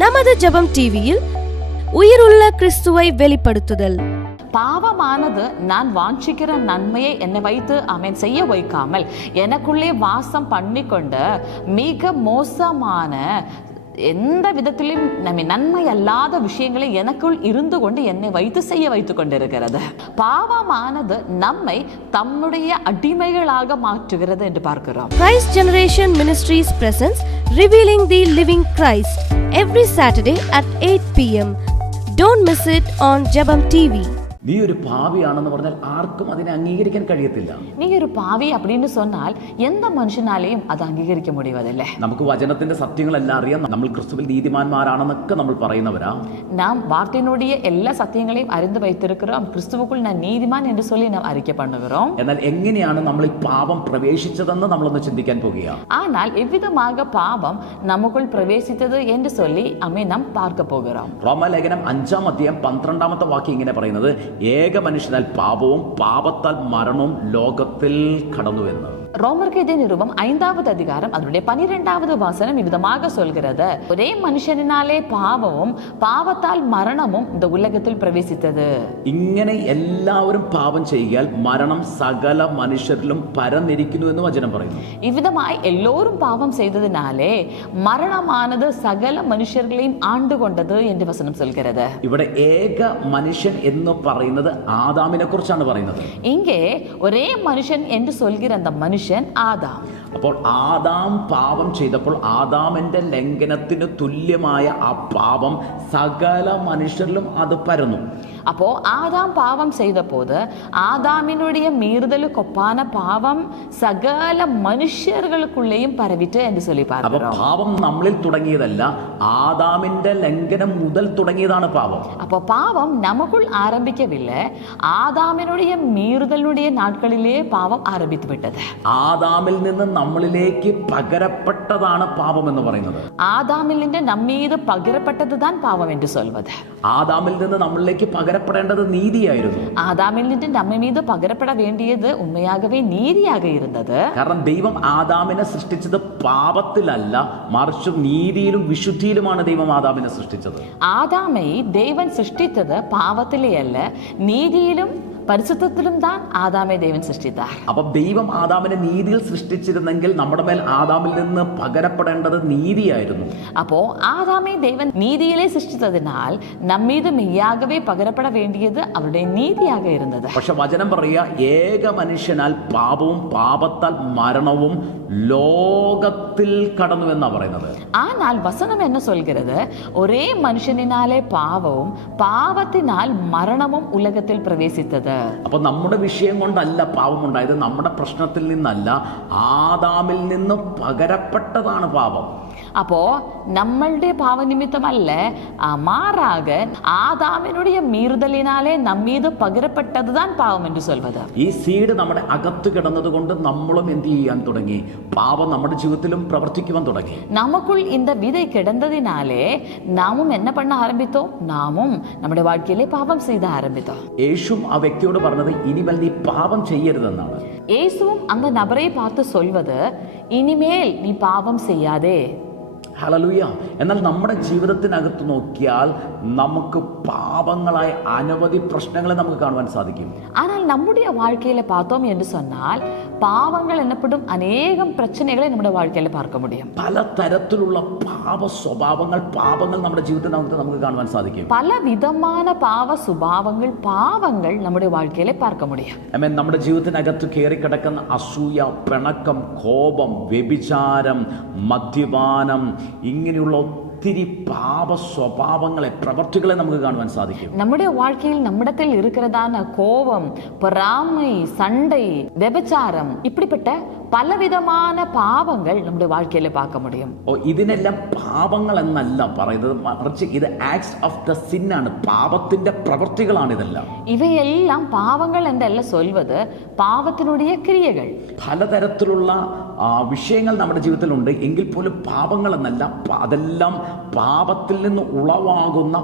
நமது ஜெபம் டிவியில் உயிருள்ள கிறிஸ்துவை வெளிப்படுத்துதல். பாவமானது நான் வாஞ்சிக்கிற நன்மையை என்னை வைத்து அவன் செய்ய வைக்காமல் எனக்குள்ளே வாசம் பண்ணிக்கொண்ட மிக மோசமான எந்த விதத்திலும் நன்மை அல்லாத விஷயங்களை எனக்குள் இருந்து கொண்டு என்னை வைத்து செய்ய வைத்துக் கொண்டிருக்கிறது. பாவமானது நம்மை தம்முடைய அடிமைகளாக மாற்றுகிறது என்று பார்க்கிறோம். Christ Generation Ministries presents Revealing the Living Christ every Saturday at 8 p.m. Don't miss it on Jebam TV. നീ ഒരു പാവിയാണെന്ന് പറഞ്ഞാൽ ആർക്കും അതിനെ അംഗീകരിക്കാൻ കഴിയത്തില്ല. നീ ഒരു പാവി அப்படின்னு சொன்னால் எந்த மனுஷனாலேயும் அது அங்கீகரிக்க முடிவதில்லை. നമുക്ക് വചനത്തിന്റെ സത്യങ്ങളെല്ലാം അറിയാം. നമ്മൾ ക്രിസ്തുവിൽ നീതിമാന്മാരാണെന്നൊക്കെ നമ്മൾ പറയുന്നവരാ. நாம் வார்த்தையினுடைய எல்லா சத்தியங்களையும் அறிந்து வைத்திருக்கிறோம். கிறிஸ்துவுக்குள் நான் நீதிமான் என்று சொல்லி நாம் அறிக்கை பண்ணுகிறோம். എന്നാൽ എങ്ങനെയാണ് നമ്മൾ ഈ പാപം പ്രവേശിച്ചതെന്ന് നമ്മളൊന്ന് ചിന്തിക്കാൻ പോകുക. ஆனால் எவ்விதமாக பாவம் நமக்குள் பிரவேசித்தது என்று சொல்லி நாம் பார்க்க போகிறோம். റോമാലേഖനം 5-ാം അധ്യായം 12-ാമത്തെ വാക്യം ഇങ്ങനെ പറയുന്നത്, ഏക മനുഷ്യനാൽ പാപവും പാപത്താൽ മരണവും ലോകത്തിൽ കടന്നുവെന്ന്. ரோமருக்கு இதே நிருபம் 5வது அதிகாரம் அதனுடைய 12வது வசனம் இவ்விதமாக சொல்கிறது, ஒரே மனுஷனாலே பாவமும் பாவத்தால் மரணமும் இந்த உலகத்தில் பிரவேசித்தது. ഇങ്ങനെ എല്ലാവരും പാപം ചെയ്താൽ മരണം സകല മനുഷ്യരിലും പരന്നിരിക്കുന്നു എന്ന് വചനം പറയുന്നു. இவ்விதமாய் எல்லோரும் பாவம் செய்ததினாலே மரணமானது சகல மனுஷர்களையும் ஆண்டு கொண்டது என்று வசனம் சொல்கிறது. ഇവിടെ ഏക മനുഷ്യൻ എന്ന് പറയുന്നത് ആദാമിനെ കുറിച്ചാണ് പറയുന്നത്. இங்கே ஒரே மனுஷன் என்று சொல்கிற அந்த மனுஷன் ആദാം. അപ്പോൾ ആദാം പാപം ചെയ്തപ്പോൾ ആദാമിന്റെ ലംഘനത്തിന് തുല്യമായ ആ പാപം സകല മനുഷ്യരിലും അത് പരന്നു. அப்போ ஆதாம் பாவம் செய்த போது ஆதாமினுடைய மீறுதலுக்கு ஒப்பான பாவம் சகல மனுஷர்களுக்குள்ளேயும் பரவிட்டு என்று சொல்லி பார்க்கிறோம். പാപം നമ്മളിൽ തുടങ്ങിയതല്ല, ആദാമിന്റെ ലംഘനം മുതൽ തുടങ്ങിയതാണ് പാപം. அப்போ பாவம் நமக்குள் ஆரம்பிக்கவில்லை, ஆதாமினுடைய மீறுதலுடைய நாட்களிலே பாவம் ஆரம்பித்து விட்டது. ആദാമിൽ നിന്ന് നമ്മളിലേക്ക് പകരപ്പെട്ടതാണ് പാപം എന്ന് പറയുന്നത്. ஆதாமில் நின்று நம்மீது பகிரப்பட்டதுதான் பாவம் என்று சொல்வது. ആദാമിൽ നിന്ന് നമ്മളിലേക്ക് പകരപ്പെടേണ്ടത് നീതിയായിരുന്നു. ஆதாமில் நின்று நம்ம மீது பகிரப்பட வேண்டியது உண்மையாகவே நீதியாக இருந்தது. കാരണം ദൈവം ആദാമിനെ സൃഷ്ടിച്ചത് പാപത്തിലല്ല, മറിച്ച് നീതിയിലും വിശുദ്ധിയിലുമാണ് ദൈവം ആദാമിനെ സൃഷ്ടിച്ചത്. ஆதாமை தேவன் சிருஷ்டித்தது பாவத்திலே அல்ல, நீதியிலும் പരിശുദ്ധത്തിലും தான் ആദാമെ ദൈവൻ സൃഷ്ടിത്താർ. അപ്പൊ ദൈവം ആദാമിനെ നീതിയിൽ സൃഷ്ടിച്ചിരുന്നെങ്കിൽ നമ്മുടെ മേൽ ആദാമിൽ നിന്ന് പകരപ്പെടേണ്ടത് നീതിയായിരുന്നു. അപ്പോ ആദാമെ ദൈവൻ നീതിയിലെ സൃഷ്ടിച്ചതിനാൽ നമ്മീത് മെയ്യാകവേ പകരപ്പെട വേണ്ടിയത് അവരുടെ നീതിയാക ഇരുന്നത്. പക്ഷെ വചനം പറയുക, ഏക മനുഷ്യനാൽ പാപവും പാപത്താൽ മരണവും ലോകത്തിൽ കടന്നു എന്നാ പറയുന്നത്. ஆனால் வசனம் என்ன சொல்கிறது, ஒரே மனுஷனினாலே பாவமும் பாவத்தினால் மரணமும் உலகத்தில் பிரவேசித்தது. അപ്പൊ നമ്മുടെ വിഷയം കൊണ്ടല്ല പാപമുണ്ടായത്, നമ്മുടെ പ്രശ്നത്തിൽ നിന്നല്ല, ആദാമിൽ നിന്ന് പകരപ്പെട്ടതാണ് പാപം. அப்போ நம்மளுடைய பாவ நிமித்தம் அல்ல, மாறாக ஆதாமினுடைய மீறுதலினாலே நம்மீது பகிரப்பட்டதுதான் பாவம் என்று சொல்வது. ഈ സീഡ് നമ്മുടെ അകത്ത് കിടന്നത് കൊണ്ട് നമ്മളും എന്ത് ചെയ്യാൻ തുടങ്ങി? പാപം നമ്മുടെ ജീവിതത്തിലും പ്രവർത്തിക്കുവാൻ തുടങ്ങി. நமக்குள் இந்த விதை கிடந்ததினாலே நாமும் என்ன பண்ண ஆரம்பித்தோம்? நாமும் நம்முடைய வாழ்க்கையிலே பாவம் செய்த ஆரம்பித்தோம். യേശുവും ആ വ്യക്തിയോട് പറഞ്ഞത്, ഇനിമേൽ നീ പാപം ചെയ്യരുതെന്നാണ്. இயேசுவும் அந்த நபரை பார்த்து சொல்வது, இனிமேல் நீ பாவம் செய்யாதே. ഹല്ലേലൂയ. എന്നാൽ നമ്മുടെ ജീവിതത്തിനകത്ത് നോക്കിയാൽ നമുക്ക് പാപങ്ങളായ അനവധി പ്രശ്നങ്ങളെ നമുക്ക് കാണുവാൻ സാധിക്കും. ஆனால் நம்முடைய வாழ்க்கையில பார்த்தோம் என்று சொன்னால் பாவங்கள் என்னப்படும் அநேகம் பிரச்சனைகளை നമ്മുടെ வாழ்க்கையில பார்க்க முடியும். പല തരത്തിലുള്ള പാപ സ്വഭാവങ്ങൾ, പാപങ്ങൾ നമ്മുടെ ജീവിതത്തിൽ നമുക്ക് കാണുവാൻ സാധിക്കും. பல விதமான பாவ சுபாவங்கள், பாவங்கள் நம்முடைய வாழ்க்கையில பார்க்க முடியும். നമ്മുടെ ജീവിതത്തിനകത്ത് കയറിക്കിടക്കുന്ന അസൂയ, പിണക്കം, കോപം, വ്യഭിചാരം, മദ്യപാനം, ഇങ്ങനെയുള്ള ഒത്തിരി പാപ സ്വഭാവങ്ങളെ, പ്രവർത്തികളെ നമുക്ക് കാണുവാൻ സാധിക്കും. நம்முடைய வாழ்க்கையில் நம்மிடத்தில் இருக்கிறதான கோபம், பொறாமை, சண்டை, വ്യഭിചാരം, இப்படிப்பட்ட പലവിധமான പാവങ്ങൾ നമ്മുടെ வாழ்க்கையில பார்க்க முடியும். ഇതിനെല്ലാം പാപങ്ങൾ എന്നല്ല പറയുന്നത്, മറിച്ച് ഇത് ആക്ട്സ് ഓഫ് ദ സിൻ ആണ്, പാപത്തിന്റെ പ്രവൃത്തികളാണ് ഇതെല്ലാം. ഇവയെല്ലാം പാവങ്ങൾ എന്നല്ല சொல்வது, പാവത്തിനുடைய ക്രിയകൾ. പലതരത്തിലുള്ള വിഷയങ്ങൾ നമ്മുടെ ജീവിതത്തിലുണ്ട്, എങ്കിൽ പോലും പാപങ്ങൾ എന്നല്ല, അതെല്ലാം പാപത്തിൽ നിന്ന് ഉളവാകുന്ന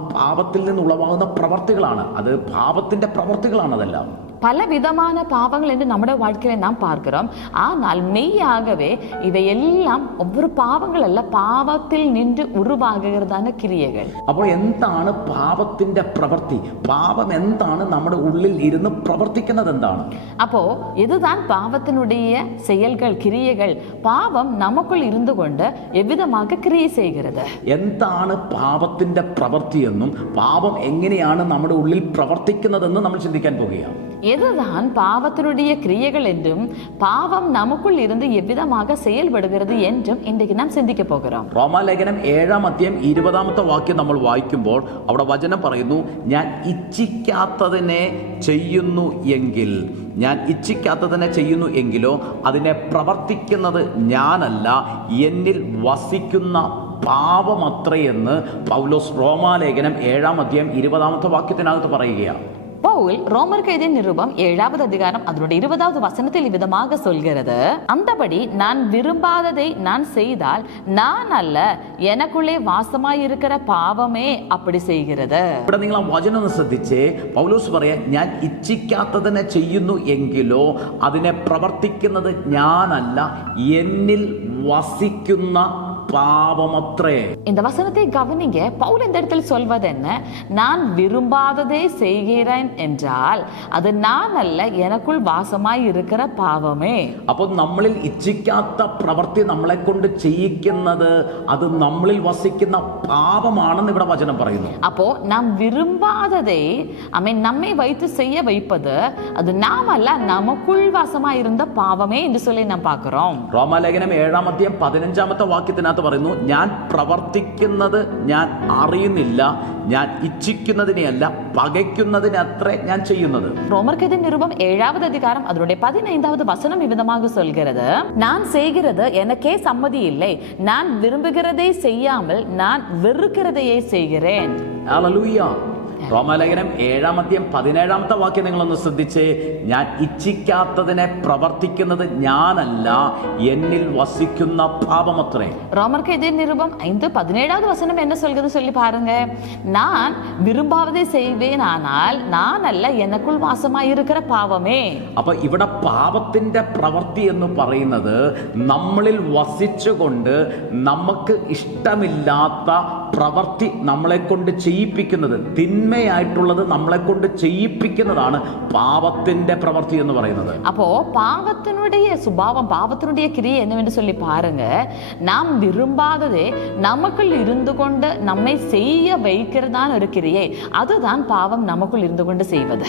പ്രവർത്തികളാണ്. അത് പാപത്തിന്റെ പ്രവർത്തികളാണ് അതെല്ലാം. பலவிதமான பாவங்கள் என்று நம்முடைய வாழ்க்கையில நாம் பார்க்கிறோம். ஆனால் மெய்யாகவே ഇവയെല്ലാം ഒவ்வொரு പാവങ്ങൾ അല്ല, പാപത്തിൽ നിന്ന് ഉരുവാകുന്നതാണ് ക്രിയകൾ. അപ്പോൾ എന്താണ് പാപത്തിന്റെ പ്രവൃത്തി? പാപം എന്താണ്? നമ്മുടെ ഉള്ളിൽ ഇരുന്ന് പ്രവർത്തിക്കുന്നത് എന്താണ്? அப்போ இதுதான் பாவத்தினுடைய செயல்கள், கிரியைகள். பாவம் நமக்குள் இருந்து கொண்டு எவ்விதமாக கிரியை செய்கிறது. എന്താണ് പാപത്തിന്റെ പ്രവൃത്തി എന്നും പാപം എങ്ങനെയാണ് നമ്മുടെ ഉള്ളിൽ പ്രവർത്തിക്കുന്നതെന്നും നമ്മൾ ചിന്തിക്കാൻ പോകുകയാണ്. எதுதான் பாவத்தினுடைய கிரியைகள் என்றும் பாவம் நமக்குள் இருந்து எவ்விதமாக செயல்படுகிறது என்றும் இன்றைக்கு நாம் சிந்திக்க போகிறோம். റോമാലേഖനം 7-ാം അധ്യായം 20-ാമത്തെ വാക്യം നമ്മൾ വായിക്കുമ്പോൾ അവിടെ വചനം പറയുന്നു, ഞാൻ ഇച്ഛിക്കാത്തതിനെ ചെയ്യുന്നു എങ്കിലോ അതിനെ പ്രവർത്തിക്കുന്നത് ഞാനല്ല, എന്നിൽ വസിക്കുന്ന പാപമത്രയെന്ന് പൗലോസ് റോമാലേഖനം 7-ാം അധ്യായം 20-ാമത്തെ വാക്യത്തിനകത്ത് പറയുകയാണ്. பவுல் ரோமருக்கு எழுதிய நிருபம் 7வது அதிகாரம் அதனுடைய 20வது வசனத்தில் இவ்விதமாக சொல்கிறது, அந்தபடி நான் விரும்பாததை நான் செய்தால் நான் அல்ல, எனக்குள்ளே வாசமாயிருக்கிற பாவமே அப்படி செய்கிறது. ഇവിടെ നിങ്ങൾ ആ വചനം ഒന്ന് ശ്രദ്ധിച്ചേ. പൗലോസ് പറയാ, ഞാൻ ഇച്ഛിക്കാത്തതിനെ ചെയ്യുന്നു എങ്കിലോ അതിനെ പ്രവർത്തിക്കുന്നത് ഞാനല്ല, എന്നിൽ വസിക്കുന്ന പാപമത്രേ. இந்த வசனத்தை கவனிங்க. பவுல் இந்த இடத்தில் சொல்வது என்ன? நான் விரும்பாததை செய்கிறேன் என்றால் அது நான் அல்ல, எனக்குள் வாசமாய் இருக்கிற பாவமே. അപ്പോൾ നമ്മളിൽ ഇച്ഛിക്കാത്ത പ്രവൃത്തി നമ്മളെ കൊണ്ട് ചെയ്യിക്കുന്നത് അത് നമ്മളിൽ വസിക്കുന്ന പാപമാണെന്ന് ഇവിടെ വചനം പറയുന്നു. அப்போ நாம் விரும்பாததை நம்மை வைத்து செய்ய வைப்பது அது நாம் அல்ல, நமக்குள் வாசமாய் இருந்த பாவமே என்று சொல்லி நாம் பார்க்கிறோம். റോമാലേഖനം 7-ാം അധ്യായം 15-ാമത്തെ വാക്യത്തിനകത്ത് പറയുന്നു, ഞാൻ പ്രവർത്തിക്കുന്നത് ഞാൻ അറിയുന്നില്ല, ഞാൻ ഇച്ഛിക്കുന്നതിനെയല്ല പകയ്ക്കുന്നതിനത്രേ ഞാൻ ചെയ്യുന്നത്. ரோமருக்கு நிருபம் 7வது அதிகாரம் அதனுடைய 15வது வசனம் இவ்விதமாக சொல்கிறது, நான் செய்கிறது எனக்கே சம்மதி இல்லை, நான் விரும்புகிறதை செய்யாமல் நான் வெறுக்கிறதையே செய்கிறேன். ഹല്ലേലൂയ. റോമാലേഖനം 7-ാം അധ്യായം 17-ാമത്തെ വാക്യം നിങ്ങളൊന്ന് ശ്രദ്ധിച്ചേ. ഞാൻ ഇച്ഛിക്കാത്തതിനെ പ്രവർത്തിക്കുന്നത് ഞാനല്ല, എന്നിൽ വസിക്കുന്ന പാപമത്രേ. ரோமருக்கு நிருபம் 5:17வது வசனம் என்ன சொல்கிறது சொல்லி பாருங்க. நான் விரும்பாவதை செய்வேன், ஆனால் நான் அல்ல, எனக்குள் வாசமாய் இருக்கிற பாவமே. അപ്പൊ ഇവിടെ പാപത്തിന്റെ പ്രവൃത്തി എന്ന് പറയുന്നത് നമ്മളിൽ വസിച്ചുകൊണ്ട് നമുക്ക് ഇഷ്ടമില്ലാത്ത പ്രവൃത്തി നമ്മളെ കൊണ്ട് ചെയ്യിപ്പിക്കുന്നത്, തിന്മയായിട്ടുള്ളത് നമ്മളെ കൊണ്ട് ചെയ്യിപ്പിക്കുന്നതാണ് പാപത്തിന്റെ പ്രവൃത്തി എന്ന് പറയുന്നത്. அப்போ பாவத்தினுடைய சுபாவம், பாவத்தினுடைய கிரியை என்னவென்று சொல்லி பாருங்க. நாம் விரும்பாததே நமக்குள் இருந்து கொண்டு நம்மை செய்ய வைக்கிறதான ஒரு கிரியை, அதுதான் பாவம் நமக்குள் இருந்து கொண்டு செய்வது.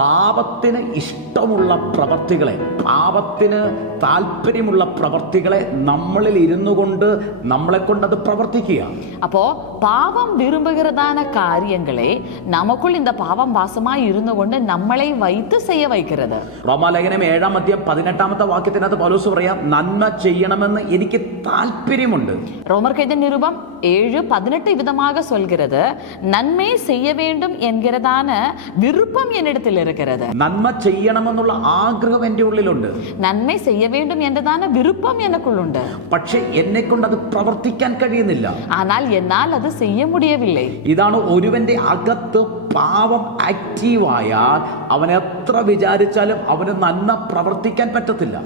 പാപത്തിന് ഇഷ്ടമുള്ള പ്രവൃത്തികളെ, പാപത്തിന് താല്പര്യമുള്ള പ്രവൃത്തികളെ നമ്മളിൽ ഇരുന്നു കൊണ്ട് നമ്മളെ കൊണ്ട് അത് പ്രവർത്തിക്കുക. அப்போ பாவம் விரும்புகிறதான காரியங்களை நமக்குள் இந்த பாவம் வாசமாய் இருந்து கொண்டு நம்மளை வைத்து செய்ய வைக்கிறது. റോമാലേഖനം 7-ാം അധ്യായം 18-ാമത്തെ വാക്യത്തിനകത്ത് പൗലോസ് പറയാം, നന്മ ചെയ്യണമെന്ന് എനിക്ക് താല്പര്യമുണ്ട്. ரோமருக்கு நிருபம் 7:18 இவ்விதமாக சொல்கிறது, நன்மை செய்ய வேண்டும் என்கிறதான விருப்பம் என்னிடத்தில் இருக்கிறது. നന്മ ചെയ്യണമെന്നുള്ള ആഗ്രഹം എൻ്റെ ഉള്ളിലുണ്ട്, നന്മ செய்ய வேண்டும் என்றதான விருப்பம் எனக்குள்ளுண்டு. പക്ഷേ എന്നെ കൊണ്ട് അത് പ്രവർത്തിക്കാൻ കഴിയുന്നില്ല. ஆனால் என்னால் அது செய்ய முடியவில்லை. ഇതാണ് ഒരുവന്റെ അകത്ത് പാപം ആക്റ്റീവായാൽ അവൻ എത്ര വിചാരിച്ചാലും അവന് നന്മ പ്രവർത്തിക്കാൻ പറ്റത്തില്ല.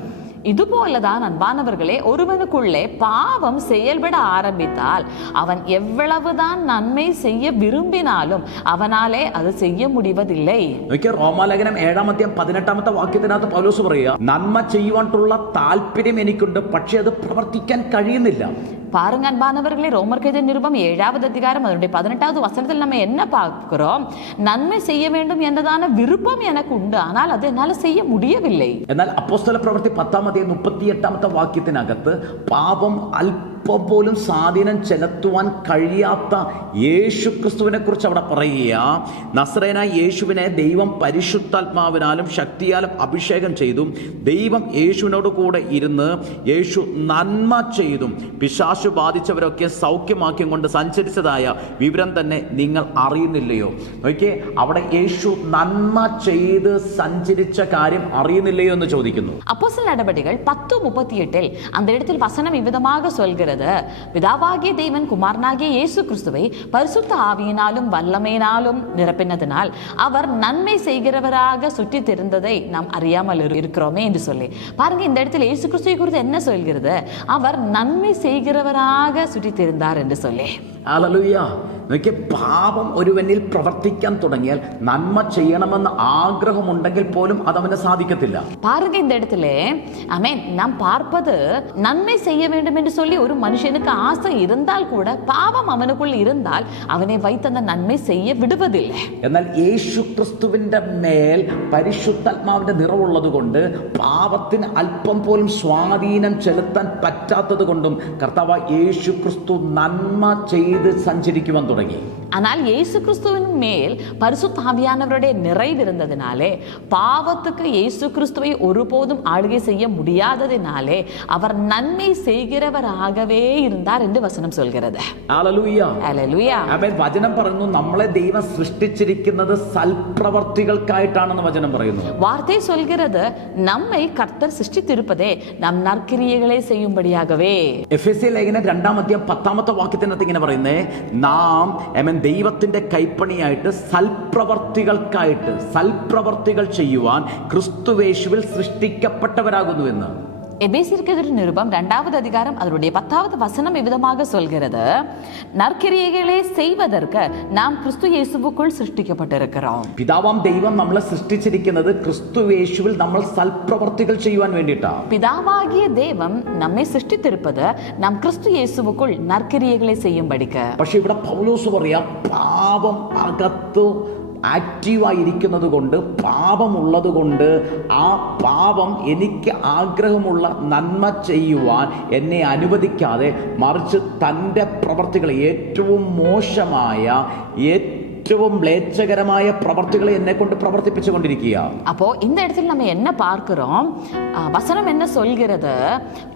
இதுபோலதான் அன்பானவர்களே, ஒருவனுக்குள்ளே பாவம் செயல்பட ஆரம்பித்தால் அவன் எவ்வளவுதான் நன்மை செய்ய விரும்பினாலும் அவனாலே அது செய்ய முடிவதில்லை. റോമാലേഖനം 7-ാം അധ്യായം 18-ാമത്തെ വാക്യത്തിനകത്ത് പൗലോസ് പറയുക, നന്മ ചെയ്യുവാനുള്ള താല്പര്യം എനിക്കുണ്ട്, പക്ഷെ അത് പ്രവർത്തിക്കാൻ കഴിയുന്നില്ല. பாருங்க அன்பானவர்களே, ரோமருக்கு நிருபம் 7வது அதிகாரம் அதனுடைய 18வது வசனத்தில் நம்ம என்ன பார்க்கிறோம்? நன்மை செய்ய வேண்டும் என்றதான விருப்பம் எனக்கு உண்டு, ஆனால் அது என்னால் செய்ய முடியவில்லை. എന്നാൽ അപ്പോസ്തല പ്രവൃത്തി 10-ാം അധ്യായം 38-ാമത്തെ വാക്യത്തിനകത്ത് പാപം അല്പം പോലും സ്വാധീനം ചെലുത്തുവാൻ കഴിയാത്ത യേശു ക്രിസ്തുവിനെ കുറിച്ച് അവിടെ പറയുക, നസ്രയനായ യേശുവിനെ ദൈവം പരിശുദ്ധാത്മാവിനാലും ശക്തിയാലും അഭിഷേകം ചെയ്തു. ദൈവം യേശുവിനോട് കൂടെ ഇരുന്ന് യേശു നന്മ ചെയ്തും പിശാചു ബാധിച്ചവരൊക്കെ സൗഖ്യമാക്കിയും കൊണ്ട് സഞ്ചരിച്ചതായ വിവരം തന്നെ നിങ്ങൾ അറിയുന്നില്ലയോ? നോക്കിയേ, അവിടെ യേശു നന്മ ചെയ്ത് സഞ്ചരിച്ച കാര്യം അറിയുന്നില്ലയോ എന്ന് ചോദിക്കുന്നു. அப்போஸ்தலர் நடபடிகள் 10:38 அந்த இடத்தில் வசனம் இவ்விதமாக சொல்கிறது, சொல்கிறது, பிதாவாகிய தேவன் குமாரனாகிய இயேசு கிறிஸ்துவை பரிசுத்த ஆவியினாலும் வல்லமையினாலும் நிரப்பினதினால் அவர் நன்மை செய்கிறவராக சுற்றி தெரிந்ததை நாம் அறியாமல் இருக்கிறோமே என்று சொல்லி பாருங்க. இந்த இடத்துல இயேசு கிறிஸ்துவை குறித்து என்ன சொல்கிறது? அவர் நன்மை செய்கிறவராக சுற்றி தெரிந்தார் என்று சொல்லி. ഹല്ലേലൂയ. നോക്കിയ പാപം ഒരുവനിൽ പ്രവർത്തിക്കാൻ തുടങ്ങിയാൽ നന്മ ചെയ്യണമെന്ന് ആഗ്രഹമുണ്ടെങ്കിൽ പോലും അതവന് സാധിക്കത്തില്ല. பாருங்க இந்த இடத்துல ஆமென், நாம் பார்ப்பது நன்மை செய்ய வேண்டும் என்று சொல்லி ஒரு மனுஷனுக்கு ஆசை இருந்தால் கூட பாவம் அவனுக்குள் இருந்தால் அவனை வைத்து அந்த நன்மை செய்ய விடுவதில்லை. എന്നാൽ യേശു ക്രിസ്തുവിന്റെ മേൽ പരിശുദ്ധാത്മാവിന്റെ നിറവുള്ളത് കൊണ്ട് പാപത്തിന് അല്പം പോലും സ്വാധീനം ചെലുത്താൻ പറ്റാത്തത് കൊണ്ടും കർത്താവ് യേശു ക്രിസ്തു നന്മ ചെയ്ത് സഞ്ചരിക്കുവാൻ തുടങ്ങി. ஆனால் இயேசு கிறிஸ்துவின் மேல் பரிசுத்த ஆவியானவருடைய நிறைவு இருந்ததினாலே பாவத்துக்கு இயேசு கிறிஸ்துவை ஒருபோதும் ஆளுகை செய்ய முடியாததினாலே அவர் நன்மை செய்கிறவராகவே இருந்தார் என்று வசனம் சொல்கிறது. ഹല്ലേലൂയ. ഹല്ലേലൂയ. ആമേൻ. വചനം പറയുന്നു നമ്മളെ ദൈവം സൃഷ്ടിച്ചിരിക്കുന്നത് സൽപ്രവർത്തികൾക്കായിട്ടാണെന്ന് വചനം പറയുന്നു. வார்த்தை சொல்கிறது நம்மை கர்த்தர் சிருஷ்டித்திருப்பதே நம் நற்கிரியைகளை செய்யும்படியாகவே. എഫെസ്യ ലേഖനം 2-ാം അധ്യായം 10-ാമത്തെ വാക്യത്തിനകത്ത് ഇങ്ങനെ പറയുന്നേ, നാം ദൈവത്തിന്റെ കൈപ്പണിയായിട്ട് സൽപ്രവർത്തികൾ ചെയ്യുവാൻ ക്രിസ്തുവേശുവിൽ സൃഷ്ടിക്കപ്പെട്ടവരാകുന്നുവെന്ന്. எபேசியருக்கு நிருபம் 2வது அதிகாரம் அதனுடைய 10வது வசனம் இவ்விதமாக சொல்கிறது, நற்கிரியைகளை செய்வதற்கு நாம் கிறிஸ்து இயேசுவுக்குள் சிருஷ்டிக்கப்பட்டிருக்கிறோம். പിതാവാം ദൈവം നമ്മളെ സൃഷ്ടിച്ചിരിക്കുന്നത് ക്രിസ്തുവേശുവിൽ നമ്മൾ സൽപ്രവർത്തികൾ ചെയ്യുവാൻ വേണ്ടിയിട്ടാണ്. பிதாவாகிய தேவன் நம்மை சிருஷ்டித்திருப்பது நாம் கிறிஸ்து இயேசுவுக்குள் நற்கிரியைகளை செய்யும்படிக்கு. പക്ഷെ ഇവിടെ പൗലോസ് പറയാ, പാപം അകത്ത് ആക്റ്റീവായിരിക്കുന്നത് കൊണ്ട്, പാപമുള്ളത് കൊണ്ട്, ആ പാപം എനിക്ക് ആഗ്രഹമുള്ള നന്മ ചെയ്യുവാൻ എന്നെ അനുവദിക്കാതെ മറിച്ച് തൻ്റെ പ്രവർത്തികൾ ഏറ്റവും മോശമായ ഏറ്റവും മ്ലേച്ഛകരമായ പ്രവർത്തികളെ എന്നെ കൊണ്ട് പ്രവർത്തിപ്പിച്ചു കൊണ്ടിരിക്കുക. அப்போ இந்த இடத்துல நம்ம என்ன பார்க்கிறோம்? வசனம் என்ன சொல்கிறது?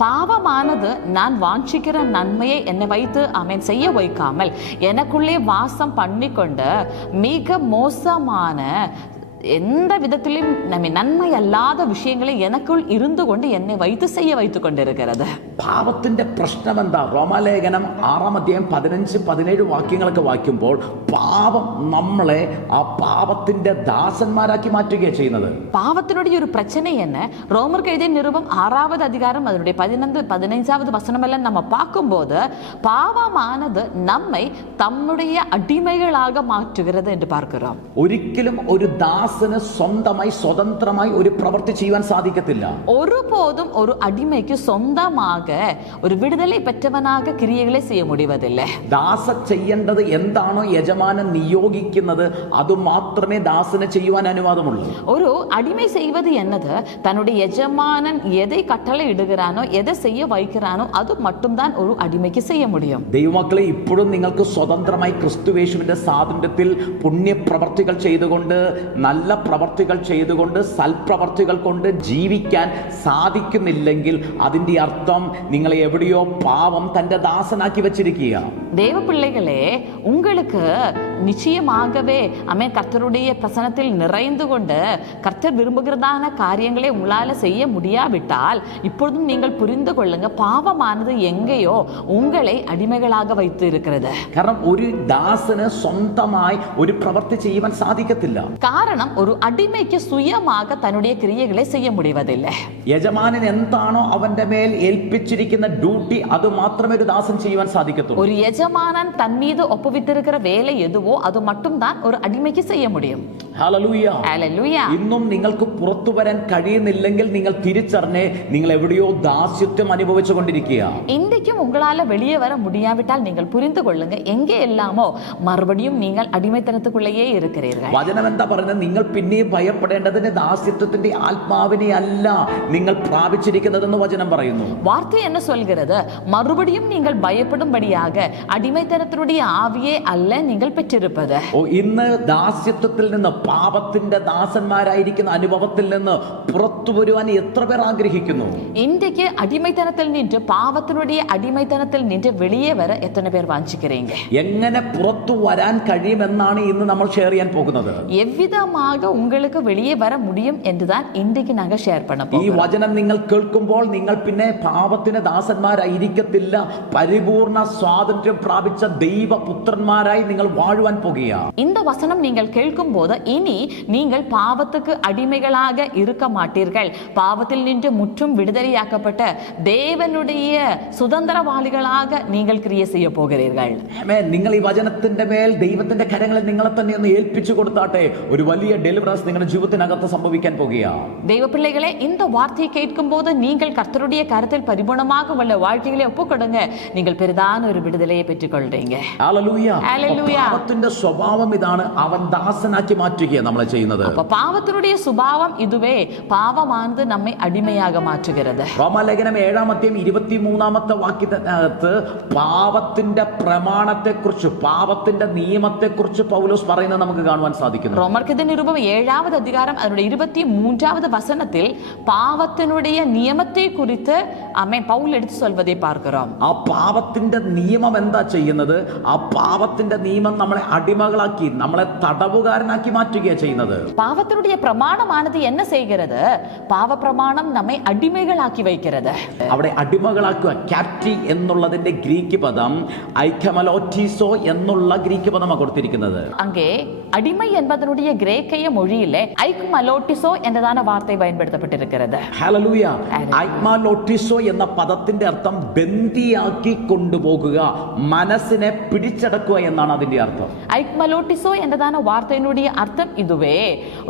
பாவமானது நான் வாஞ்சிக்கிற நன்மையை என்னை வைத்து ஆமென் செய்ய வைக்காமல் எனக்குள்ளே வாசம் பண்ணிக்கொண்டு மிக மோசமான எந்த விதத்திலும் நம்ம நன்மை அல்லாத விஷயங்களை எனக்குள் இருந்து கொண்டு என்னை வைத்து செய்ய வைத்துக் கொண்டிருக்கிறது. പാപത്തിന്റെ പ്രശ്നം എന്താ? റോമാലേഖനം 6-ാം അധ്യായം 15-17 വാക്യങ്ങളൊക്കെ വായിക്കുമ്പോൾ പാപം നമ്മളെ ആ പാപത്തിന്റെ ദാസന്മാരാക്കി മാറ്റുകയാണ് ചെയ്യുന്നത്. பாவத்தினுடைய ஒரு பிரச்சனை என்ன? ரோமருக்கு எழுதிய நிருபம் 6வது அதிகாரம் அதனுடைய 15வது வசனமெல்லாம் நம்ம பார்க்கும்போது பாவமானது நம்மை தம்முடைய அடிமைகளாக மாற்றுகிறது என்று பார்க்கிறோம். ഒരിക്കലും ഒരു ദാസന് സ്വന്തമായി സ്വതന്ത്രമായി ഒരു പ്രവൃത്തി ചെയ്യാൻ സാധിക്കത്തില്ല. ஒருபோதும் ஒரு அடிமைக்கு சொந்தமாக ஒரு விடுதலை பெற்றவனாக கிரியைகளை செய்ய முடிவதில்லை. ദാസ ചെയ്യേണ്ടത് എന്താണോ യജമാനൻ നിയോഗിക്കുന്നത് അത് മാത്രമേ ദാസന് ചെയ്യുവാൻ അനുവാദമുള്ളൂ. ஒரு அடிமை செய்வது என்னது? தன்னுடைய எஜமானன் எதை கட்டளை இடுகிறானோ, எதை செய்ய வைக்கிறானோ அது மட்டும்தான் ஒரு அடிமைக்கு செய்ய முடியும். ദൈവമക്കളെ, ഇപ്പോഴും നിങ്ങൾക്ക് സ്വതന്ത്രമായി ക്രിസ്തുവേശുവിന്റെ സ്വാതന്ത്ര്യത്തിൽ പുണ്യപ്രവർത്തികൾ ചെയ്തുകൊണ്ട്, നല്ല പ്രവർത്തികൾ ചെയ്തുകൊണ്ട്, സൽപ്രവർത്തികൾ കൊണ്ട് ജീവിക്കാൻ സാധിക്കുന്നില്ലെങ്കിൽ അതിന്റെ അർത്ഥം നിങ്ങളെ എവിടെയോ പാപം തന്റെ ദാസനാക്കി വെച്ചിരിക്കുക. தேவ பிள்ளைகளே, உங்களுக்கு நிச்சயமாகவே கர்த்தருடைய பிரசனத்தில் நிறைந்து கொண்டு கர்த்தர் விரும்புகிறதான காரியங்களை உங்களால செய்ய முடியாவிட்டால் இப்பொழுதும் நீங்கள் புரிந்து கொள்ளுங்க, பாவமானது எங்கேயோ உங்களை அடிமைகளாக வைத்து இருக்கிறது. കാരണം ഒരു ദാസന് സ്വന്തമായി ഒരു പ്രവൃത്തി ചെയ്യുവാൻ സാധിക്കത്തില്ല. കാരണം ഒരു അടിമയ്ക്ക് சுயமாக தன்னுடைய கிரியைகளை செய்ய முடிவதில்லை. യജമാനൻ എന്താണോ അവന്റെ മേൽ ഏൽപ്പിച്ചിരിക്കുന്ന ഡ്യൂട്ടി അത് മാത്രമേ ഒരു ദാസൻ ചെയ്യുവാൻ സാധിക്കത്തുള്ളൂ. ஒரு எஜமானன் தன் மீது ஒப்புவித்திருக்கிற வேலை எதுவோ அது மட்டும் தான் ஒரு அடிமைக்கு செய்ய முடியும். ഹല്ലേലൂയ. ഹല്ലേലൂയ. ഇന്നും നിങ്ങൾക്ക് പുറത്തു വരാൻ കഴിയുന്നില്ലെങ്കിൽ നിങ്ങൾ തിരിച്ചറിഞ്ഞേ നിങ്ങൾ എവിടെയോ ദാസ്യത്വം അനുഭവിച്ചു കൊണ്ടിരിക്കുക. இன்றைக்கும் உங்களால வெளியே வர முடியாவிட்டால் நீங்கள் புரிந்து கொள்ளுங்க, எங்கே எல்லாமோ மறுபடியும் நீங்கள் அடிமைத்தனத்துக்குள்ளேயே இருக்கிறீர்கள். വചനം എന്താ പറയുന്നത്? നിങ്ങൾ പിന്നെ ഭയപ്പെടേണ്ടതിന്റെ ദാസ്യത്വത്തിന്റെ ആത്മാവിനെ അല്ല നിങ്ങൾ പ്രാപിച്ചിരിക്കുന്നതെന്ന് വചനം പറയുന്നു. வார்த்தை என்ன சொல்கிறது? மறுபடியும் நீங்கள் பயப்படும்படியாக அடிமைத்தனத்தினுடைய ஆவியே அல்ல நீங்கள் பெற்றிருக்கிறீர்கள். வீற்றிருப்பது. ഇന്ന് ദാസ്യത്വത്തിൽ നിന്ന്, പാപത്തിന്റെ ദാസന്മാരായിരിക്കുന്ന അനുഭവത്തിൽ നിന്ന് പുറത്തു വരുവാൻ എത്ര പേർ ആഗ്രഹിക്കുന്നു? இன்றைக்கு அடிமைத்தனத்தில் நின்று, பாவத்தினுடைய அடிமைத்தனத்தில் நின்று வெளியே வர எத்தனை பேர் வாஞ்சிக்கிறீங்க? എങ്ങനെ പുറത്തു വരാൻ കഴിയുമെന്നാണ് ഇന്ന് നമ്മൾ ഷെയർ ചെയ്യാൻ പോകുന്നത്. எவ்விதமாக உங்களுக்கு வெளியே வர முடியும் என்றுதான் இன்றைக்கு நாங்க ஷேர் பண்ண ഈ போகிறோம். വചനം നിങ്ങൾ കേൾക്കുമ്പോൾ നിങ്ങൾ പിന്നെ പാപത്തിന് ദാസന്മാരായിരിക്കത്തില്ല, പരിപൂർണ സ്വാതന്ത്ര്യം പ്രാപിച്ച ദൈവപുത്രന്മാരായി നിങ്ങൾ വാഴുവാൻ പോകുകയാണ്. இந்த வசனம் நீங்கள் கேட்கும் போது இனி நீங்கள் பாவத்துக்கு அடிமைகளாக இருக்க மாட்டீர்கள். பாவத்தில் நின்று முற்றும் விடுதலையாக்கப்பட்ட தேவனுடைய சுதந்திரவாளிகளாக நீங்கள் கிரியை செய்ய போகிறீர்கள். നിങ്ങൾ ഈ വചനത്തിന്റെ മേൽ ദൈവത്തിന്റെ കരങ്ങളിൽ നിങ്ങളെ തന്നെ ഒന്ന് ഏൽപ്പിച്ചു കൊടുത്താട്ടെ. ഒരു വലിയ ഡെലിവറൻസ് നിങ്ങളുടെ ജീവിതത്തിനകത്ത് സംഭവിക്കാൻ പോകുകയാണ്. தெய்வ பிள்ளைகளே, இந்த வார்த்தையை கேட்கும் போது நீங்கள் கர்த்தருடைய கரத்தில் பரிபூர்ணமாக உள்ள வாழ்க்கைகளை ஒப்புக்கொடுங்க. நீங்கள் பெரிதான ஒரு விடுதலையை பெற்றுக்கொள்றீங்க. ഹല്ലേലൂയ. ഹല്ലേലൂയ. പാപത്തിന്റെ സ്വഭാവം ഇതാണ്, അവൻ ദാസനാക്കി മാറ്റുകയാണ് നമ്മളെ ചെയ്യുന്നത്. அப்ப பாவத்தினுடைய சுபாவம் இதுவே. பாவமானது நம்மை அடிமையாக மாற்றுகிறது. റോമാലേഖനം 7-23 വാക്യത്തിനകത്ത് പാപത്തിന്റെ പ്രമാണത്തെക്കുറിച്ച്, പാപത്തിന്റെ നിയമത്തെക്കുറിച്ച് പൗലോസ് പറയുന്നത് നമുക്ക് കാണുവാൻ സാധിക്കുന്നു. ரோமர்க்கெது நிருபம் 7வது அதிகாரம் அதனுடைய 23வது வசனத்தில் பாவத்தினுடைய நியமத்தை குறித்து பவுல் எடுத்து சொல்வதை பார்க்கிறோம். ആ പാപത്തിന്റെ നിയമം എന്താ ചെയ്യുന്നത്? ആ പാപത്തിന്റെ നിയമം നമ്മളെ അടിമകളാക്കി, നമ്മളെ തടവുകാരനാക്കി മാറ്റുകയാണ് ചെയ്യുന്നത്. பாவத்தினுடைய பிரமாணமானது என்ன செய்கிறது? பாவ பிரமாணம் நம்மை அடிமைகளாக்கி வைக்கிறது. അവിടെ അടിമകളാക്കുക, ക്യാപ്റ്റി എന്നുള്ളതിന്റെ ഗ്രീക്ക് പദം ഐക്കമലോറ്റീസോ എന്നുള്ള ഗ്രീക്ക് പദമാണ് കൊടുത്തിരിക്കുന്നത്. அங்கே அடிமை என்பதனுடைய கிரேக்கைய மொழியிலே ஐக்மலோட்டிசோ என்றதான வார்த்தை பயன்படுத்தப்பட்டிருக்கிறது. ഹല്ലേലൂയ. ഐക്മലോട്ടിസോ എന്ന പദത്തിന്റെ അർത്ഥം ബന്ദിയാക്കി കൊണ്ടുപോകുക, മനസ്സിനെ പിടിച്ചടക്കുക എന്നാണ് അതിന്റെ അർത്ഥം. ஐக்மலோட்டிசோ என்றதான வார்த்தையினுடைய அர்த்தம் இதுவே.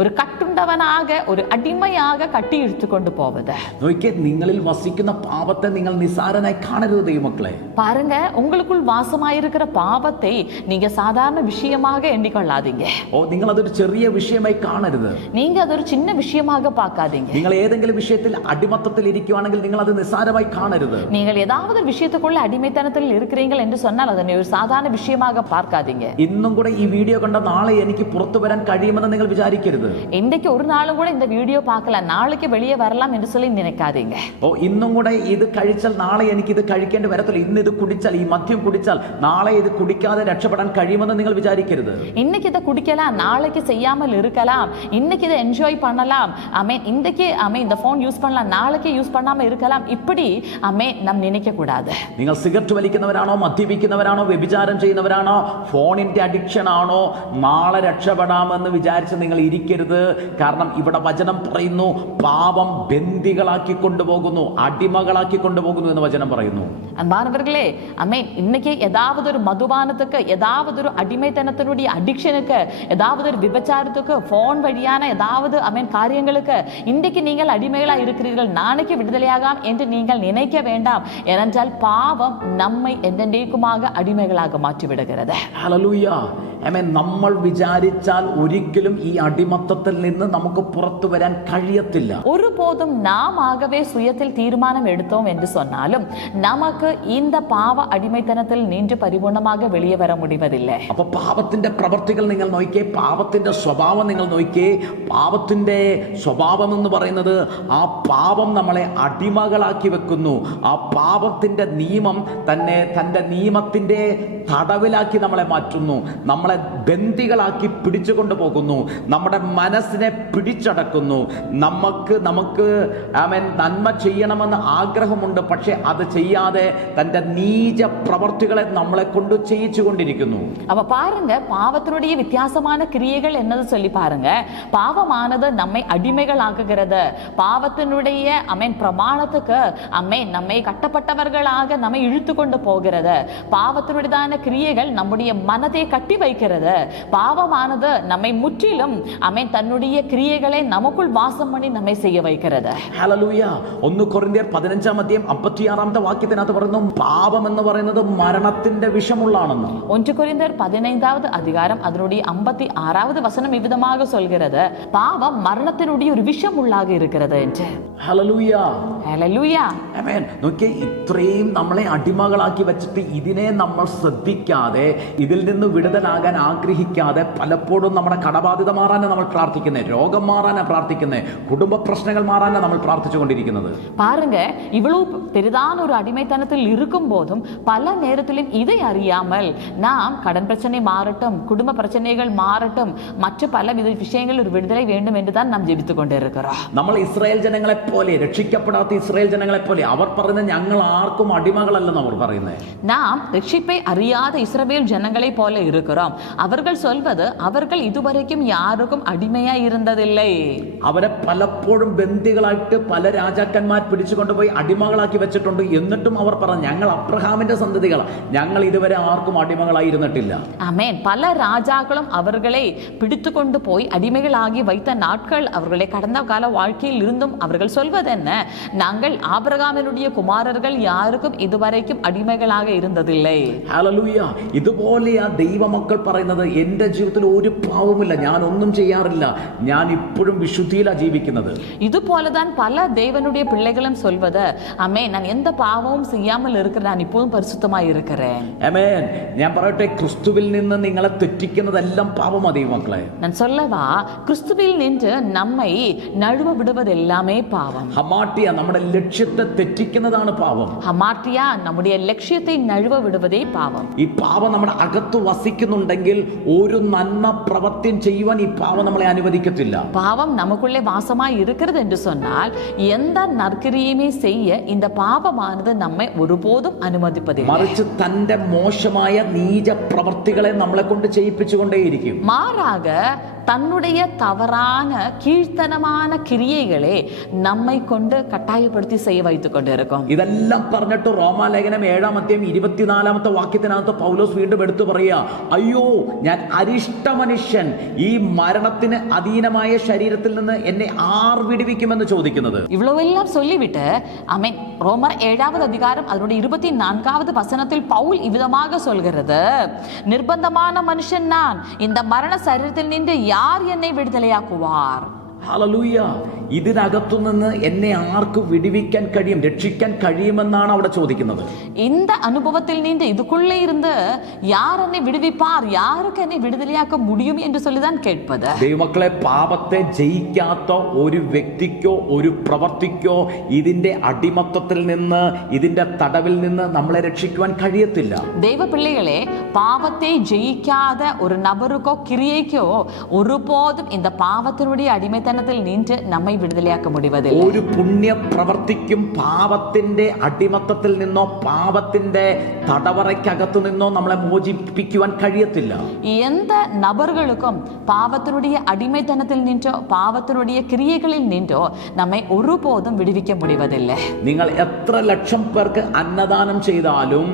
ஒரு கட்டுண்டவனாக, ஒரு அடிமையாக கட்டி இழுத்து கொண்டு போவது. നോക്കിയേ, നിങ്ങളിൽ വസിക്കുന്ന പാപത്തെ നിങ്ങൾ നിസാരനായി കാണരുത് ദൈവമക്കളെ. பாருங்க, உங்களுக்குள் வாசமாயிருக்கிற பாவத்தை நீங்க சாதாரண விஷயமாக எண்ணிக்கொள்ளாதீங்க. നിങ്ങൾ അതൊരു ചെറിയ വിഷയമായി കാണരുത്. நீங்க அது ஒரு சின்ன விஷயமாக பார்க்காதீங்க. നിങ്ങൾ ഏതെങ്കിലും വിഷയത്തിൽ അടിമത്തത്തിൽ ഇരിക്കുകയാണെങ്കിൽ നിങ്ങൾ അത് നിസാരമായി കാണരുത്. நீங்கள் ஏதாவது ஒரு விஷயத்துக்குள்ள அடிமைத்தனத்தில் இருக்கிறீர்கள் என்று சொன்னால் அதனை ஒரு சாதாரண விஷயமாக பார்க்காதீங்க. ഇന്നും കൂടെ ഈ വീഡിയോ കണ്ട നാളെ എനിക്ക് പുറത്തു വരാൻ കഴിയുമെന്ന് നിങ്ങൾ വിചാരിക്കരുത്. இன்றைக்கு ஒரு நாளும் கூட இந்த வீடியோ பார்க்கல, நாளைக்கு வெளியே வரலாம் என்று சொல்லி நினைக்காதீங்க. ഇന്നും കൂടെ ഇത് കഴിച്ചാൽ നാളെ എനിക്ക് ഇത് കഴിക്കേണ്ടി വരത്തില്ല, ഇന്ന് ഇത് കുടിച്ചാൽ, ഈ മദ്യം കുടിച്ചാൽ നാളെ ഇത് കുടിക്കാതെ രക്ഷപ്പെടാൻ കഴിയുമെന്ന് നിങ്ങൾ വിചാരിക്കരുത്. இன்னைக்கு இதை குடிக்கலாம், நாளைக்கு செய்யாமல் இருக்கலாம். இன்னைக்கு இதை என்ஜாய் பண்ணலாம், இன்றைக்கு இந்த போன் யூஸ் பண்ணலாம், நாளைக்கு யூஸ் பண்ணாம இருக்கலாம். இப்படி நாம் நினைக்க கூடாது. നിങ്ങൾ സിഗരറ്റ് വലിക്കുന്നവരാണോ, മദ്യപിക്കുന്നവരാണോ, വ്യഭിചാരം ചെയ്യുന്നവരാണോ, ഫോണിന്റെ അഡിക്ഷൻ ആണോ, നാളെ രക്ഷപ്പെടാമെന്ന് വിചാരിച്ച് നിങ്ങൾ ഇരിക്കരുത്. കാരണം ഇവിടെ വചനം പറയുന്നു, പാപം ബന്ദികളാക്കി കൊണ്ടുപോകുന്നു, അടിമകളാക്കി കൊണ്ടുപോകുന്നു എന്ന് വചനം പറയുന്നു. அன்பானவர்களே, இன்னைக்கு ஏதாவது ஒரு மதுபானத்துக்கு, ஏதாவது ஒரு அடிமைத்தனத்தினுடைய அடிக்ஷனுக்கு, ஏதாவது ஒரு விபச்சாரத்துக்கு, போன் வழியான ஏதாவது காரியங்களுக்கு இன்றைக்கு நீங்கள் அடிமைகளா இருக்கிறீர்கள். நாளைக்கு விடுதலையாகாம் என்று நீங்கள் நினைக்க வேண்டாம். ஏனென்றால் பாவம் நம்மை என்றென்றைக்குமாக அடிமைகளாக மாற்றிவிடுகிறது. ഹല്ലേലൂയ. നമ്മൾ വിചാരിച്ചാൽ ഒരിക്കലും ഈ അടിമത്തത്തിൽ നിന്ന് നമുക്ക് പുറത്തു വരാൻ കഴിയത്തില്ല. ஒருபோதும் நாமவே சுயத்தில் தீர்மானம் எடுத்தோம் என்று சொன்னாலும் நமக்கு இந்த பாவ அடிமைத்தனத்தில் நின்று பரிபூர்ணமாக வெளியே வர முடிவதில்லை. അപ്പൊ പാപത്തിന്റെ പ്രവർത്തികൾ നിങ്ങൾ നോക്കിയേ, പാപത്തിന്റെ സ്വഭാവം നിങ്ങൾ നോക്കിയേ. പാപത്തിന്റെ സ്വഭാവം എന്ന് പറയുന്നത് ആ പാപം നമ്മളെ അടിമകളാക്കി വെക്കുന്നു. ആ പാപത്തിന്റെ നിയമം തന്നെ തന്റെ നിയമത്തിന്റെ തടവിലാക്കി നമ്മളെ മാറ്റുന്നു, നമ്മളെ ബന്ദികളാക്കി പിടിച്ചുകൊണ്ട് പോകുന്നു, നമ്മുടെ മനസ്സിനെ പിടിച്ചടക്കുന്നു. നമുക്ക് നന്മ ചെയ്യണമെന്ന് ആഗ്രഹമുണ്ട്, പക്ഷെ അത് ചെയ്യാതെ തന്റെ നീച പ്രവർത്തികളെ നമ്മളെ കൊണ്ട് ചെയ്യിച്ചു കൊണ്ടിരിക്കുന്നു. அப்ப பாருங்க, பாவத்தினுடைய வித்தியாசமான கிரியைகள் என்னது சொல்லி பாருங்க. பாவமானது நம்மை அடிமைகள் ஆக்குகிறது. பாவத்தினுடைய பிரமாணத்துக்கு நம்மை கட்டப்பட்டவர்களாக நம்மை இழுத்து கொண்டு போகிறது. பாவத்தினுடையதான கிரியைகள் நம்முடைய மனதை கட்டி வைக்கிறது. பாவமானது நம்மை முற்றிலும் தன்னுடைய கிரியைகளை நமக்குள் வாசம் பண்ணி நம்மை செய்ய வைக்கிறது. ഹല്ലേലൂയ. 1 കൊരിന്ത്യർ 15-56 വാക്യത്തിനകത്ത് പറയുന്നു, പാപം എന്ന് പറയുന്നത് മരണത്തിന്റെ വിഷമുള്ളാണെന്ന്. 1 கொரிந்தியர் 15வது அதிகாரம் அதனுடைய 56வது வசனம் இவ்விதமாக சொல்கிறது, பாவம் மரணத்தினுடைய ஒரு விஷம் உள்ளாக இருக்கிறது என்று. ഹല്ലേലൂയ. ഹല്ലേലൂയ. ആമേൻ. നോക്കിയേ, ഇത്രയും നമ്മളെ അടിമകളാക്കി വെച്ചിട്ട് ഇതിനെ നമ്മൾ ശ്രദ്ധിക്കാതെ ഇതിൽ നിന്ന് വിടുതലാകാൻ വിടുതലയാകാൻ ആഗ്രഹിക്കാതെ പലപ്പോഴും നമ്മുടെ കടബാധ്യത മാറാനാണ് നമ്മൾ പ്രാർത്ഥിക്കുന്നത്, രോഗം മാറാനാണ് പ്രാർത്ഥിക്കുന്നത്, കുടുംബ പ്രശ്നങ്ങൾ മാറാനാണ് നമ്മൾ പ്രാർത്ഥിച്ചുകൊണ്ടിരിക്കുന്നത്. பாருங்க, இவ்வளவு பெரிதான ஒரு அடிமைத்தனத்தில் இருக்கும் போதும் பல நேரத்திலும் இதை அறியாமல் நாம் கடன் பிரச்சனை மாறட்டும், குடும்ப பிரச்சனைகள் மாறட்டும், மற்ற பல விஷயங்கள் ஒரு விடுதலை வேண்டும் என்று தான் நாம் ஜெபித்துக் கொண்டிருக்கிறோம். നമ്മൾ ഇസ്രായേൽ ജനങ്ങളെ പോലെ, രക്ഷിക്കപ്പെടാത്ത ഇസ്രായേൽ ജനങ്ങളെ പോലെ, അവർ പറയുന്നത് ഞങ്ങൾ ആർക്കും അടിമകളല്ലെന്ന് അവർ പറയുന്നത്. நாம் ரட்சிப்பை அறியாத இஸ்ரவேல் ஜனங்களை போல இருக்கிறோம். அவர்கள் சொல்வது அவர்கள் இதுவரைக்கும் யாருக்கும் அடிமையாய் இருந்ததில்லை. അവരെ പലപ്പോഴും ബന്ദികളായിട്ട് പല രാജാക്കന്മാർ പിടിച്ചുകൊണ്ടുപോയി അടിമകളാക്കി വെച്ചിട്ടുണ്ട്. എന്നിട്ടും അവർ പറഞ്ഞു ഞങ്ങൾ അബ്രഹാമിന്റെ സന്തതികളാണ്, ഞങ്ങൾ ഇതുവരെ ആർക്കും അടിമകളായിരുന്നിട്ടില്ല. ആമേൻ. പല ராஜாக்களும் அவர்களை பிடித்து கொண்டு போய் அடிமைகளாகி வைத்த நாட்கள் அவர்களை கடந்த கால வாழ்க்கையில் இருந்தும் அவர்கள் சொல்வதென்ன, நாங்கள் ஆபிரகாமினுடைய குமாரர்கள் யாருக்கும் இதுவரைக்கும் അടിമകളാக ഇരുന്നതില്ലേ. ഹല്ലേലൂയ. ഇതുപോലെയാ ദൈവമക്കൾ പറയുന്നത്, എൻ്റെ ജീവിതത്തിൽ ഒരു പാവമില്ല, ഞാൻ ഒന്നും ചെയ്യാറില്ല, ഞാൻ ഇപ്പോഴും വിശുദ്ധിയിലാണ് ജീവിക്കുന്നത്. இதுபோலதான் பல தேவனுடைய பிள்ளைகளும் சொல்வது, ஆமென், நான் எந்த பாவமும் செய்யாமல் இருக்கிறேன், நான் இப்போதும் பரிசுத்தமாய் இருக்கிறேன். ആമേൻ. ഞാൻ പറയട്ടെ, ക്രിസ്തുവിൽ നിന്ന് നിങ്ങളെ തെറ്റിക്കുന്നതെല്ലാം പാപമാ ദൈവമക്കളെ. நான் சொல்லவா, கிறிஸ்துவில் நின்று நம்மை நழுவ விடுவது எல்லாமே பாவம். ഹമാട്ടിയ നമ്മുടെ ലക്ഷ്യത്തെ തെറ്റിക്കുന്നതാണ് പാപം. ഹമാട്ടിയ நம்முடைய ലക്ഷ്യത്തെ നഴുവ വിടുവതേ പാപം. ഈ പാപം നമ്മുടെ അകത്ത് വസിക്കുന്നുണ്ടെങ്കിൽ ഒരു നന്മ പ്രവൃത്തി ചെയ്യുവാൻ ഈ പാപം നമ്മളെ അനുവദിക്കത്തില്ല. பாவம் நமக்குள்ளே வாசமாய் இருக்கிறது என்று சொன்னால் எந்த நற்கிரியையுமே செய்ய இந்த பாவமானது நம்மை ஒருபோதும் அனுமதிப்பதில்லை. മറിച്ച് തന്റെ മോശമായ നീച പ്രവൃത്തികളെ നമ്മളെ കൊണ്ട് ചെയ്യിപ്പിച്ചുകൊണ്ടേയിരിക്കും. மாறாக தன்னுடைய தவறான கீழ்த்தனமான கிரியைகளை நம்மை கொண்டு கட்டாயப்படுத்தி செய்ய வைத்துக் கொண்டிருக்கும். ഇതെല്ലാം പറഞ്ഞിട്ട് റോമാലേഖനം 7-24 വാക്യത്തിനകത്ത് പൗലോസ് വീണ്ടും എടുത്തു പറയുക, അയ്യോ ഞാൻ അരിഷ്ട മനുഷ്യൻ, ഈ മരണത്തിന് അധീനമായ ശരീരത്തിൽ നിന്ന് എന്നെ ആർ വിടുവിക്കുമെന്ന് ചോദിക്കുന്നത്. இவ்வளவெல்லாம் சொல்லிவிட்டு ஆமென், ரோமர் 7வது அதிகாரம் அதனுடைய 24வது வசனத்தில் பவுல் இவ்விதமாக சொல்கிறது, நிர்பந்தமான மனுஷன் நான், இந்த மரண சரீரத்தில் நின்று யார் என்னை விடுதலையாக்குவார். ഹല്ലേലൂയ. ഇതിനകത്തു നിന്ന് എന്നെ ആർക്ക് വിടുവിക്കാൻ കഴിയും, രക്ഷിക്കാൻ കഴിയുമെന്നാണ് അവിടെ ചോദിക്കുന്നത്. இந்த அனுபவத்தில் நின்று இதுக்குள்ளே இருந்து யார் என்னை விடுவிப்பார், யாருக்கு என்னை விடுதலையாக்க முடியும் என்று சொல்லிதான் கேட்பது. ദൈവമക്കളെ, പാപത്തെ ജയിക്കാത്ത ഒരു വ്യക്തിക്കോ ഒരു പ്രവർത്തിക്കോ ഇതിന്റെ അടിമത്തത്തിൽ നിന്ന്, ഇതിന്റെ തടവിൽ നിന്ന് നമ്മളെ രക്ഷിക്കുവാൻ കഴിയത്തില്ല. தெய்வ பிள்ளைகளே, பாவத்தை ஜெயிக்காத ஒரு நபருக்கோ கிரியைக்கோ ஒருபோதும் இந்த பாவத்தினுடைய அடிமைத்தனத்தில் நின்று நம்மை விடுதலையாக்க முடிவதில்லை. ഒരു പുണ്യ പ്രവർത്തിക്കും പാപത്തിന്റെ അടിമത്തത്തിൽ നിന്നോ പാപത്തിന്റെ തടവറയ്ക്കകത്തു നിന്നോ നമ്മളെ മോചിപ്പിക്കുവാൻ കഴിയത്തില്ല. எந்த நபர்களுக்கும் பாவத்தினுடைய அடிமைத்தனத்தில் நின்றோ பாவத்தினுடைய கிரியைகளில் நின்றோ நம்மை ஒருபோதும் விடுவிக்க முடிவதில்லை. നിങ്ങൾ എത്ര ലക്ഷം പേർക്ക് അന്നദാനം ചെയ്താലും,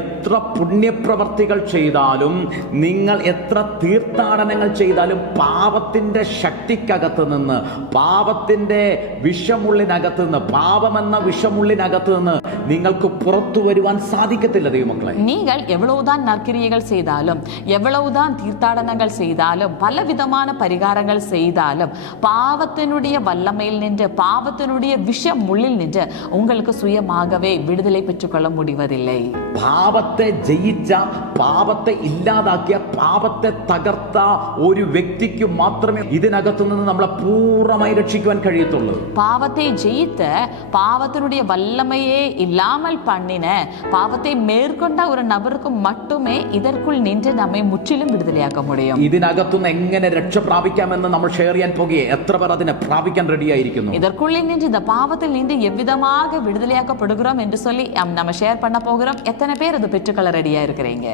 എത്ര പുണ്യപ്രവർത്തികൾ ചെയ്താലും, നിങ്ങൾ എത്ര തീർത്ഥാടനങ്ങൾ ചെയ്താലും, പാപത്തിന്റെ ശക്തിക്കകത്ത് നിന്ന്, പാപത്തിന്റെ വിഷമുള്ളിനകത്ത് നിന്ന്, പാപമെന്ന വിഷമുള്ളിനകത്ത് നിന്ന് നിങ്ങൾക്ക് പുറത്തു വരുവാൻ സാധിക്കത്തില്ല ദൈവമക്കളെ. நீங்கள் எவ்வளவுதான் நற்கிரியைகள் செய்தாலும், எவ்வளவுதான் தீர்த்தாடனங்கள் செய்தாலும், பலவிதமான பரிகாரங்கள் செய்தாலும், பாவத்தினுடைய வல்லமையில் நின்று, பாவத்தினுடைய விஷ முள்ளில் நின்று உங்களுக்கு சுயமாகவே விடுதலை பெற்றுக்கொள்ள முடிவதில்லை. പാപത്തെ ജയിച്ച, പാപത്തെ ഇല്ലാതാക്കിയ, പാപത്തെ തകർത്ത ഒരു വ്യക്തിക്ക് മാത്രമേ ഇതിനകത്തു നിന്ന് നമ്മളെ പൂർണ്ണമായി രക്ഷിക്കുവാൻ കഴിയത്തുള്ളൂ. பாவத்தை ஜெயித்த, பாவத்தினுடைய வல்லமையே இல்லாமல் பண்ணின, பாவத்தை மேற்கொண்ட ஒரு நபருக்கு மட்டுமே இதற்குள் நின்று நம்மை முற்றிலும் விடுதலையாக்க முடியும். ഇതിനകത്തുനിന്ന് എങ്ങനെ രക്ഷ പ്രാപിക്കാമെന്ന് നമ്മൾ ഷെയർ ചെയ്യാൻ പോകുകയെ. എത്ര പേർ അതിനെ പ്രാപിക്കാൻ റെഡിയായിരിക്കുന്നു? இதற்குள்ளே நின்று இந்த பாவத்தில் நின்று எவ்விதமாக விடுதலையாக்கப்படுகிறோம் என்று சொல்லி நம்ம ஷேர் பண்ண போகிறோம். எத்தனை பேர் அது பெற்றுக்கொள்ள ரெடியா இருக்கிறீங்க?